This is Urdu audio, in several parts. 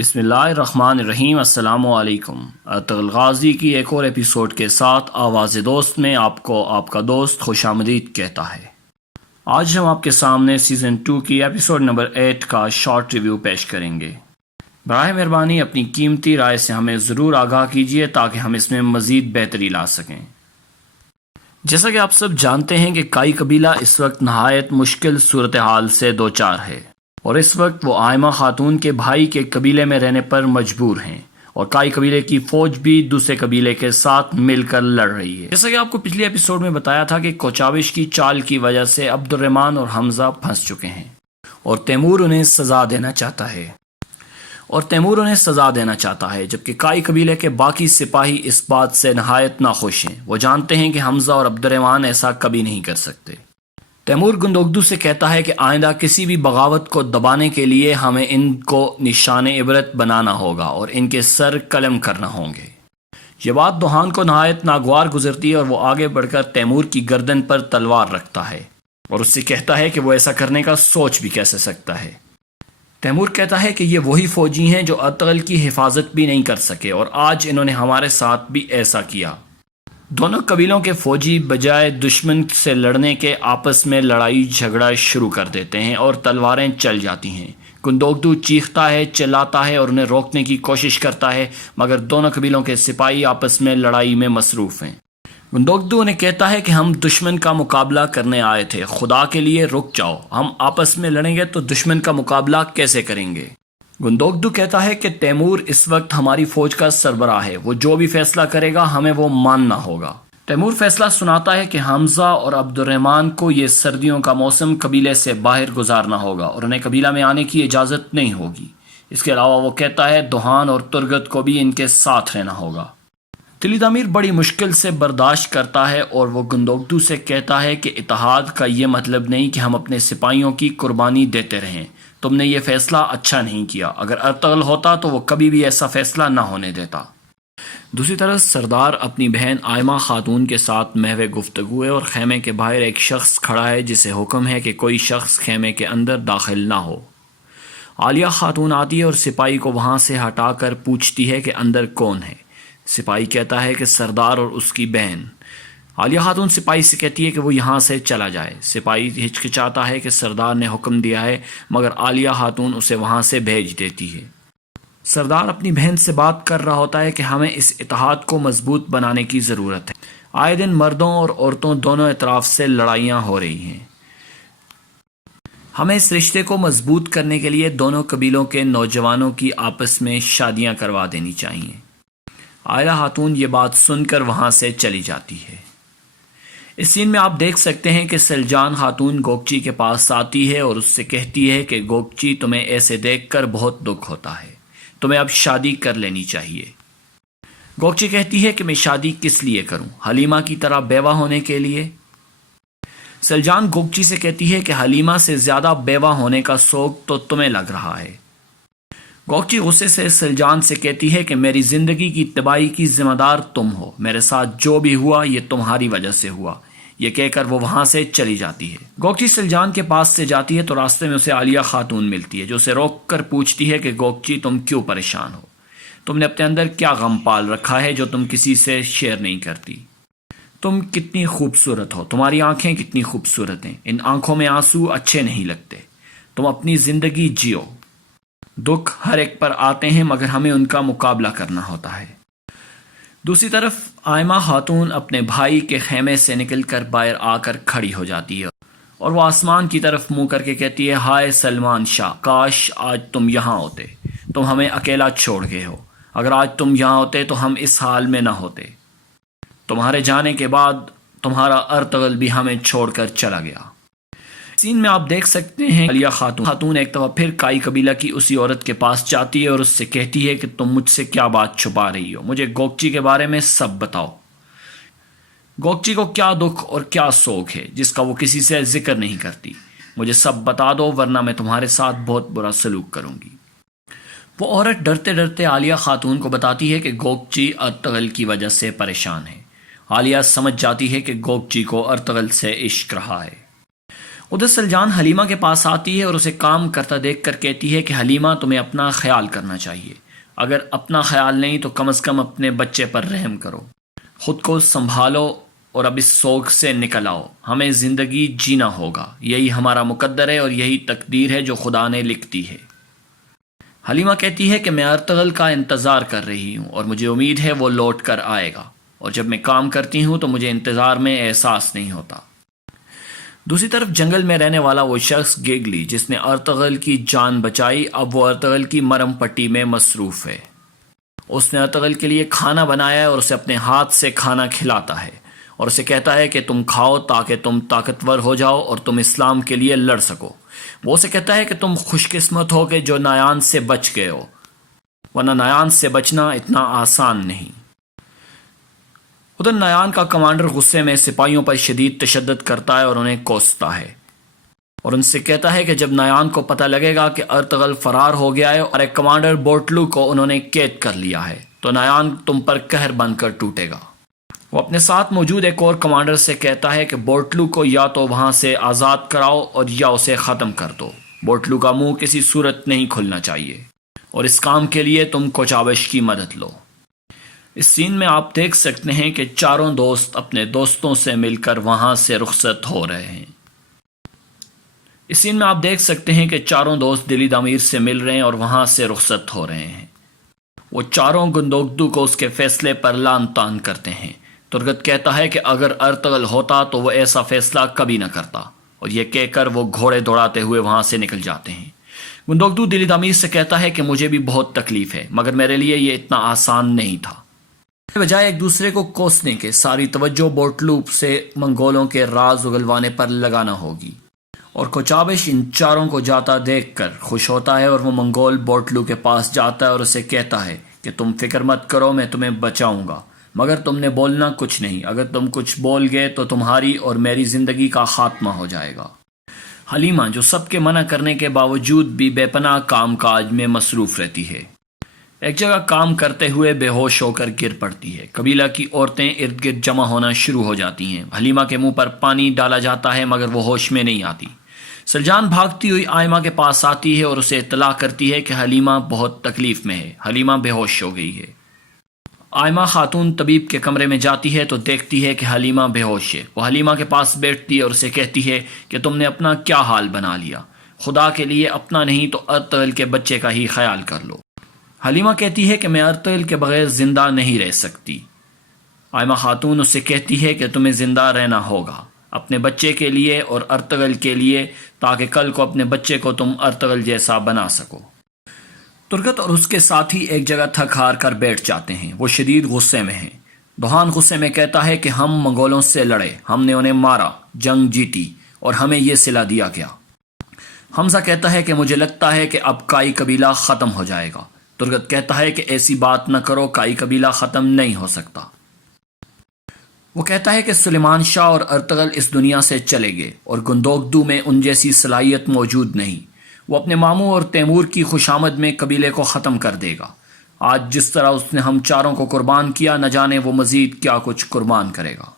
بسم اللہ الرحمن الرحیم۔ السلام علیکم۔ ارطغرل غازی کی ایک اور ایپیسوڈ کے ساتھ آواز دوست میں آپ کو آپ کا دوست خوش آمدید کہتا ہے۔ آج ہم آپ کے سامنے سیزن 2 کی ایپیسوڈ نمبر 8 کا شارٹ ریویو پیش کریں گے۔ براہ مہربانی اپنی قیمتی رائے سے ہمیں ضرور آگاہ کیجیے تاکہ ہم اس میں مزید بہتری لا سکیں۔ جیسا کہ آپ سب جانتے ہیں کہ کائی قبیلہ اس وقت نہایت مشکل صورتحال سے دوچار ہے، اور اس وقت وہ آئمہ خاتون کے بھائی کے قبیلے میں رہنے پر مجبور ہیں، اور کائی قبیلے کی فوج بھی دوسرے قبیلے کے ساتھ مل کر لڑ رہی ہے۔ جیسا کہ آپ کو پچھلی ایپیسوڈ میں بتایا تھا کہ کوچاوش کی چال کی وجہ سے عبد الرحمن اور حمزہ پھنس چکے ہیں، اور تیمور انہیں سزا دینا چاہتا ہے جبکہ کائی قبیلے کے باقی سپاہی اس بات سے نہایت ناخوش ہیں۔ وہ جانتے ہیں کہ حمزہ اور عبد الرحمن ایسا کبھی نہیں کر سکتے۔ تیمور گندوگدو سے کہتا ہے کہ آئندہ کسی بھی بغاوت کو دبانے کے لیے ہمیں ان کو نشان عبرت بنانا ہوگا اور ان کے سر قلم کرنا ہوں گے۔ یہ بات دوحان کو نہایت ناگوار گزرتی ہے، اور وہ آگے بڑھ کر تیمور کی گردن پر تلوار رکھتا ہے اور اس سے کہتا ہے کہ وہ ایسا کرنے کا سوچ بھی کیسے سکتا ہے۔ تیمور کہتا ہے کہ یہ وہی فوجی ہیں جو ارطغرل کی حفاظت بھی نہیں کر سکے، اور آج انہوں نے ہمارے ساتھ بھی ایسا کیا۔ دونوں قبیلوں کے فوجی بجائے دشمن سے لڑنے کے آپس میں لڑائی جھگڑا شروع کر دیتے ہیں اور تلواریں چل جاتی ہیں۔ گندوگدو چیختا ہے، چلاتا ہے اور انہیں روکنے کی کوشش کرتا ہے، مگر دونوں قبیلوں کے سپاہی آپس میں لڑائی میں مصروف ہیں۔ گندوگدو انہیں کہتا ہے کہ ہم دشمن کا مقابلہ کرنے آئے تھے، خدا کے لیے رک جاؤ، ہم آپس میں لڑیں گے تو دشمن کا مقابلہ کیسے کریں گے؟ گندوگدو کہتا ہے کہ تیمور اس وقت ہماری فوج کا سربراہ ہے، وہ جو بھی فیصلہ کرے گا ہمیں وہ ماننا ہوگا۔ تیمور فیصلہ سناتا ہے کہ حمزہ اور عبد الرحمن کو یہ سردیوں کا موسم قبیلے سے باہر گزارنا ہوگا اور انہیں قبیلہ میں آنے کی اجازت نہیں ہوگی۔ اس کے علاوہ وہ کہتا ہے دوحان اور ترگت کو بھی ان کے ساتھ رہنا ہوگا۔ تلی تعمیر بڑی مشکل سے برداشت کرتا ہے، اور وہ گندوگدو سے کہتا ہے کہ اتحاد کا یہ مطلب نہیں کہ ہم اپنے سپاہیوں کی قربانی دیتے رہیں۔ تم نے یہ فیصلہ اچھا نہیں کیا، اگر ارطغرل ہوتا تو وہ کبھی بھی ایسا فیصلہ نہ ہونے دیتا۔ دوسری طرف سردار اپنی بہن آئمہ خاتون کے ساتھ محو گفتگو ہے، اور خیمے کے باہر ایک شخص کھڑا ہے جسے حکم ہے کہ کوئی شخص خیمے کے اندر داخل نہ ہو۔ عالیہ خاتون آتی ہے اور سپاہی کو وہاں سے ہٹا کر پوچھتی ہے کہ اندر کون ہے۔ سپاہی کہتا ہے کہ سردار اور اس کی بہن۔ عالیہ خاتون سپاہی سے کہتی ہے کہ وہ یہاں سے چلا جائے۔ سپاہی ہچکچاتا ہے کہ سردار نے حکم دیا ہے، مگر عالیہ خاتون اسے وہاں سے بھیج دیتی ہے۔ سردار اپنی بہن سے بات کر رہا ہوتا ہے کہ ہمیں اس اتحاد کو مضبوط بنانے کی ضرورت ہے۔ آئے دن مردوں اور عورتوں دونوں اطراف سے لڑائیاں ہو رہی ہیں۔ ہمیں اس رشتے کو مضبوط کرنے کے لیے دونوں قبیلوں کے نوجوانوں کی آپس میں شادیاں کروا دینی چاہیے۔ عالیہ خاتون یہ بات سن کر وہاں سے چلی جاتی ہے۔ اس سین میں آپ دیکھ سکتے ہیں کہ سلجان خاتون گوکچی کے پاس آتی ہے اور اس سے کہتی ہے کہ گوکچی، تمہیں ایسے دیکھ کر بہت دکھ ہوتا ہے، تمہیں اب شادی کر لینی چاہیے۔ گوکچی کہتی ہے کہ میں شادی کس لیے کروں، حلیمہ کی طرح بیوہ ہونے کے لیے؟ سلجان گوکچی سے کہتی ہے کہ حلیمہ سے زیادہ بیوہ ہونے کا شوق تو تمہیں لگ رہا ہے۔ گوکچی غصے سے سلجان سے کہتی ہے کہ میری زندگی کی تباہی کی ذمہ دار تم ہو، میرے ساتھ جو بھی ہوا یہ تمہاری وجہ سے ہوا۔ یہ کہہ کر وہ وہاں سے چلی جاتی ہے۔ گوکچی سلجان کے پاس سے جاتی ہے تو راستے میں اسے عالیہ خاتون ملتی ہے، جو اسے روک کر پوچھتی ہے کہ گوکچی، تم کیوں پریشان ہو؟ تم نے اپنے اندر کیا غم پال رکھا ہے جو تم کسی سے شیئر نہیں کرتی؟ تم کتنی خوبصورت ہو، تمہاری آنکھیں کتنی خوبصورت ہیں، ان آنکھوں میں آنسو اچھے نہیں لگتے، تم اپنی زندگی جیو۔ دکھ ہر ایک پر آتے ہیں، مگر ہمیں ان کا مقابلہ کرنا ہوتا ہے۔ دوسری طرف آئمہ خاتون اپنے بھائی کے خیمے سے نکل کر باہر آ کر کھڑی ہو جاتی ہے، اور وہ آسمان کی طرف منہ کر کے کہتی ہے، ہائے سلمان شاہ، کاش آج تم یہاں ہوتے، تم ہمیں اکیلا چھوڑ گئے ہو۔ اگر آج تم یہاں ہوتے تو ہم اس حال میں نہ ہوتے۔ تمہارے جانے کے بعد تمہارا ارطغرل بھی ہمیں چھوڑ کر چلا گیا۔ سین میں آپ دیکھ سکتے ہیں عالیہ خاتون ایک دفعہ پھر کائی قبیلہ کی اسی عورت کے پاس جاتی ہے اور اس سے کہتی ہے کہ تم مجھ سے کیا بات چھپا رہی ہو، مجھے گوکچی کے بارے میں سب بتاؤ۔ گوکچی کو کیا دکھ اور کیا سوگ ہے جس کا وہ کسی سے ذکر نہیں کرتی؟ مجھے سب بتا دو، ورنہ میں تمہارے ساتھ بہت برا سلوک کروں گی۔ وہ عورت ڈرتے ڈرتے عالیہ خاتون کو بتاتی ہے کہ گوکچی ارطغرل کی وجہ سے پریشان ہے۔ عالیہ سمجھ جاتی ہے کہ گوکچی کو ارطغرل سے عشق رہا ہے۔ ادھر سلجان حلیمہ کے پاس آتی ہے اور اسے کام کرتا دیکھ کر کہتی ہے کہ حلیمہ تمہیں اپنا خیال کرنا چاہیے، اگر اپنا خیال نہیں تو کم از کم اپنے بچے پر رحم کرو، خود کو سنبھالو اور اب اس سوگ سے نکل آؤ، ہمیں زندگی جینا ہوگا، یہی ہمارا مقدر ہے اور یہی تقدیر ہے جو خدا نے لکھتی ہے۔ حلیمہ کہتی ہے کہ میں ارطغرل کا انتظار کر رہی ہوں اور مجھے امید ہے وہ لوٹ کر آئے گا، اور جب میں کام کرتی ہوں تو مجھے انتظار میں احساس نہیں ہوتا۔ دوسری طرف جنگل میں رہنے والا وہ شخص گیگلی جس نے ارطغرل کی جان بچائی، اب وہ ارطغرل کی مرم پٹی میں مصروف ہے۔ اس نے ارطغرل کے لیے کھانا بنایا ہے اور اسے اپنے ہاتھ سے کھانا کھلاتا ہے اور اسے کہتا ہے کہ تم کھاؤ تاکہ تم طاقتور ہو جاؤ اور تم اسلام کے لیے لڑ سکو۔ وہ اسے کہتا ہے کہ تم خوش قسمت ہو کہ جو نایان سے بچ گئے ہو، ورنہ نایان سے بچنا اتنا آسان نہیں۔ ادھر نایان کا کمانڈر غصے میں سپاہیوں پر شدید تشدد کرتا ہے اور انہیں کوستا ہے اور ان سے کہتا ہے کہ جب نایان کو پتہ لگے گا کہ ارطغرل فرار ہو گیا ہے اور ایک کمانڈر بورٹلو کو انہوں نے قید کر لیا ہے تو نایان تم پر قہر بن کر ٹوٹے گا۔ وہ اپنے ساتھ موجود ایک اور کمانڈر سے کہتا ہے کہ بورٹلو کو یا تو وہاں سے آزاد کراؤ اور یا اسے ختم کر دو، بورٹلو کا منہ کسی صورت نہیں کھلنا چاہیے، اور اس کام کے لیے تم کوچابش کی مدد لو۔ اس سین میں آپ دیکھ سکتے ہیں کہ چاروں دوست اپنے دوستوں سے مل کر وہاں سے رخصت ہو رہے ہیں۔ اس سین میں آپ دیکھ سکتے ہیں کہ چاروں دوست دلی دامیر سے مل رہے ہیں اور وہاں سے رخصت ہو رہے ہیں۔ وہ چاروں گندوگدو کو اس کے فیصلے پر لان تان کرتے ہیں۔ ترگت کہتا ہے کہ اگر ارطغرل ہوتا تو وہ ایسا فیصلہ کبھی نہ کرتا، اور یہ کہہ کر وہ گھوڑے دوڑاتے ہوئے وہاں سے نکل جاتے ہیں۔ گندوگدو دلی دامیر سے کہتا ہے کہ مجھے بھی بہت تکلیف ہے مگر میرے لیے یہ اتنا آسان نہیں تھا۔ بجائے ایک دوسرے کو کوسنے کے ساری توجہ بورٹلوپ سے منگولوں کے راز اگلوانے پر لگانا ہوگی، اور کوچابش ان چاروں کو جاتا دیکھ کر خوش ہوتا ہے اور وہ منگول بورٹلو کے پاس جاتا ہے اور اسے کہتا ہے کہ تم فکر مت کرو، میں تمہیں بچاؤں گا، مگر تم نے بولنا کچھ نہیں، اگر تم کچھ بول گئے تو تمہاری اور میری زندگی کا خاتمہ ہو جائے گا۔ حلیمہ جو سب کے منع کرنے کے باوجود بھی بے پناہ کام کاج میں مصروف رہتی ہے، ایک جگہ کام کرتے ہوئے بے ہوش ہو کر گر پڑتی ہے۔ قبیلہ کی عورتیں ارد گرد جمع ہونا شروع ہو جاتی ہیں۔ حلیمہ کے منہ پر پانی ڈالا جاتا ہے مگر وہ ہوش میں نہیں آتی۔ سلجان بھاگتی ہوئی آئمہ کے پاس آتی ہے اور اسے اطلاع کرتی ہے کہ حلیمہ بہت تکلیف میں ہے، حلیمہ بے ہوش ہو گئی ہے۔ آئمہ خاتون طبیب کے کمرے میں جاتی ہے تو دیکھتی ہے کہ حلیمہ بے ہوش ہے۔ وہ حلیمہ کے پاس بیٹھتی ہے اور اسے کہتی ہے کہ تم نے اپنا کیا حال بنا لیا، خدا کے لیے اپنا نہیں تو ارطغرل کے بچے کا ہی خیال کر لو۔ حلیمہ کہتی ہے کہ میں ارطغرل کے بغیر زندہ نہیں رہ سکتی۔ آئمہ خاتون اس سے کہتی ہے کہ تمہیں زندہ رہنا ہوگا اپنے بچے کے لیے اور ارطغرل کے لیے، تاکہ کل کو اپنے بچے کو تم ارطغرل جیسا بنا سکو۔ ترگت اور اس کے ساتھی ایک جگہ تھک ہار کر بیٹھ جاتے ہیں۔ وہ شدید غصے میں ہیں۔ دوحان غصے میں کہتا ہے کہ ہم منگولوں سے لڑے، ہم نے انہیں مارا، جنگ جیتی اور ہمیں یہ صلہ دیا گیا۔ حمزہ کہتا ہے کہ مجھے لگتا ہے کہ اب کائی قبیلہ ختم ہو جائے گا۔ ترگت کہتا ہے کہ ایسی بات نہ کرو، کائی قبیلہ ختم نہیں ہو سکتا۔ وہ کہتا ہے کہ سلیمان شاہ اور ارطغرل اس دنیا سے چلے گئے اور گندوگدو میں ان جیسی صلاحیت موجود نہیں۔ وہ اپنے ماموں اور تیمور کی خوشامد میں قبیلے کو ختم کر دے گا۔ آج جس طرح اس نے ہم چاروں کو قربان کیا، نہ جانے وہ مزید کیا کچھ قربان کرے گا۔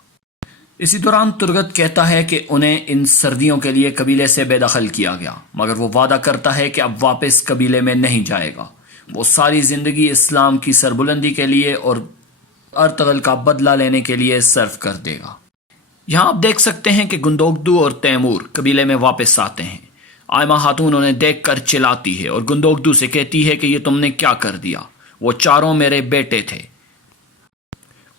اسی دوران ترگت کہتا ہے کہ انہیں ان سردیوں کے لیے قبیلے سے بے دخل کیا گیا، مگر وہ وعدہ کرتا ہے کہ اب واپس قبیلے میں نہیں جائے گا۔ وہ ساری زندگی اسلام کی سربلندی کے لیے اور ارطغرل کا بدلہ لینے کے لیے صرف کر دے گا۔ یہاں آپ دیکھ سکتے ہیں کہ گندوگدو اور تیمور قبیلے میں واپس آتے ہیں۔ آئمہ خاتون انہیں دیکھ کر چلاتی ہے اور گندوگدو سے کہتی ہے کہ یہ تم نے کیا کر دیا، وہ چاروں میرے بیٹے تھے،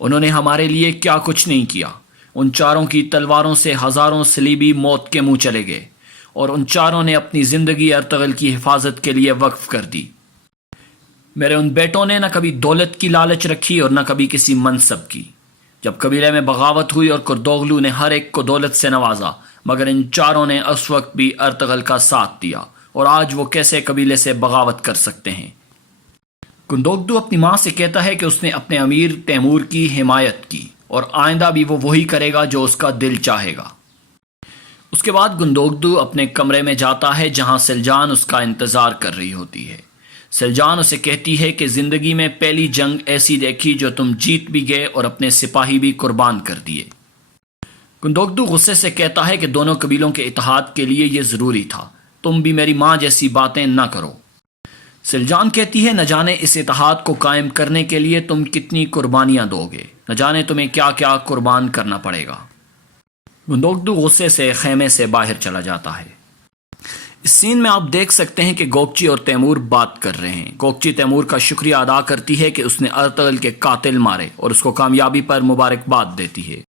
انہوں نے ہمارے لیے کیا کچھ نہیں کیا۔ ان چاروں کی تلواروں سے ہزاروں صلیبی موت کے منہ چلے گئے اور ان چاروں نے اپنی زندگی ارطغرل کی حفاظت کے لیے وقف کر دی۔ میرے ان بیٹوں نے نہ کبھی دولت کی لالچ رکھی اور نہ کبھی کسی منصب کی۔ جب قبیلے میں بغاوت ہوئی اور کردوغلو نے ہر ایک کو دولت سے نوازا، مگر ان چاروں نے اس وقت بھی ارطغرل کا ساتھ دیا، اور آج وہ کیسے قبیلے سے بغاوت کر سکتے ہیں؟ گندوگدو اپنی ماں سے کہتا ہے کہ اس نے اپنے امیر تیمور کی حمایت کی اور آئندہ بھی وہ وہی کرے گا جو اس کا دل چاہے گا۔ اس کے بعد گندوگدو اپنے کمرے میں جاتا ہے جہاں سلجان اس کا انتظار کر رہی ہوتی ہے۔ سلجان اسے کہتی ہے کہ زندگی میں پہلی جنگ ایسی دیکھی جو تم جیت بھی گئے اور اپنے سپاہی بھی قربان کر دیے۔ گندوگدو غصے سے کہتا ہے کہ دونوں قبیلوں کے اتحاد کے لیے یہ ضروری تھا، تم بھی میری ماں جیسی باتیں نہ کرو۔ سلجان کہتی ہے نہ جانے اس اتحاد کو قائم کرنے کے لیے تم کتنی قربانیاں دو گے، نہ جانے تمہیں کیا کیا قربان کرنا پڑے گا۔ گندوگدو غصے سے خیمے سے باہر چلا جاتا ہے۔ اس سین میں آپ دیکھ سکتے ہیں کہ گوکچی اور تیمور بات کر رہے ہیں۔ گوکچی تیمور کا شکریہ ادا کرتی ہے کہ اس نے ارطغرل کے قاتل مارے اور اس کو کامیابی پر مبارکباد دیتی ہے۔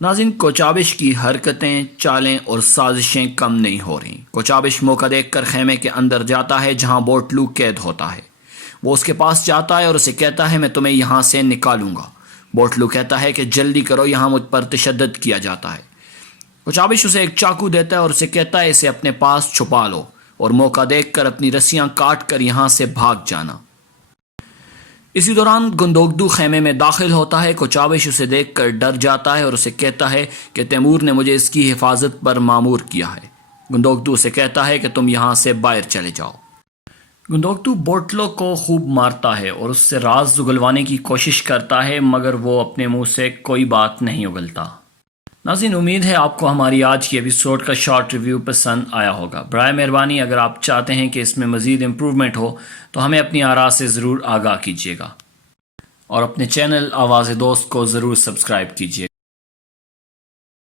ناظرین، کوچابش کی حرکتیں، چالیں اور سازشیں کم نہیں ہو رہی۔ کوچابش موقع دیکھ کر خیمے کے اندر جاتا ہے جہاں بوٹلو قید ہوتا ہے۔ وہ اس کے پاس جاتا ہے اور اسے کہتا ہے میں تمہیں یہاں سے نکالوں گا۔ بوٹلو کہتا ہے کہ جلدی کرو، یہاں مجھ پر تشدد کیا جاتا ہے۔ کوچابش اسے ایک چاقو دیتا ہے اور اسے کہتا ہے اسے اپنے پاس چھپا لو اور موقع دیکھ کر اپنی رسیاں کاٹ کر یہاں سے بھاگ جانا۔ اسی دوران گندوگدو خیمے میں داخل ہوتا ہے۔ کوچابش اسے دیکھ کر ڈر جاتا ہے اور اسے کہتا ہے کہ تیمور نے مجھے اس کی حفاظت پر مامور کیا ہے۔ گندوگدو اسے کہتا ہے کہ تم یہاں سے باہر چلے جاؤ۔ گندوگدو بوٹلو کو خوب مارتا ہے اور اس سے راز اگلوانے کی کوشش کرتا ہے، مگر وہ اپنے منہ سے کوئی بات نہیں اگلتا۔ ناظرین، امید ہے آپ کو ہماری آج کی ایپیسوڈ کا شارٹ ریویو پسند آیا ہوگا۔ برائے مہربانی اگر آپ چاہتے ہیں کہ اس میں مزید امپروومنٹ ہو تو ہمیں اپنی آراء سے ضرور آگاہ کیجیے گا اور اپنے چینل آواز دوست کو ضرور سبسکرائب کیجیے گا۔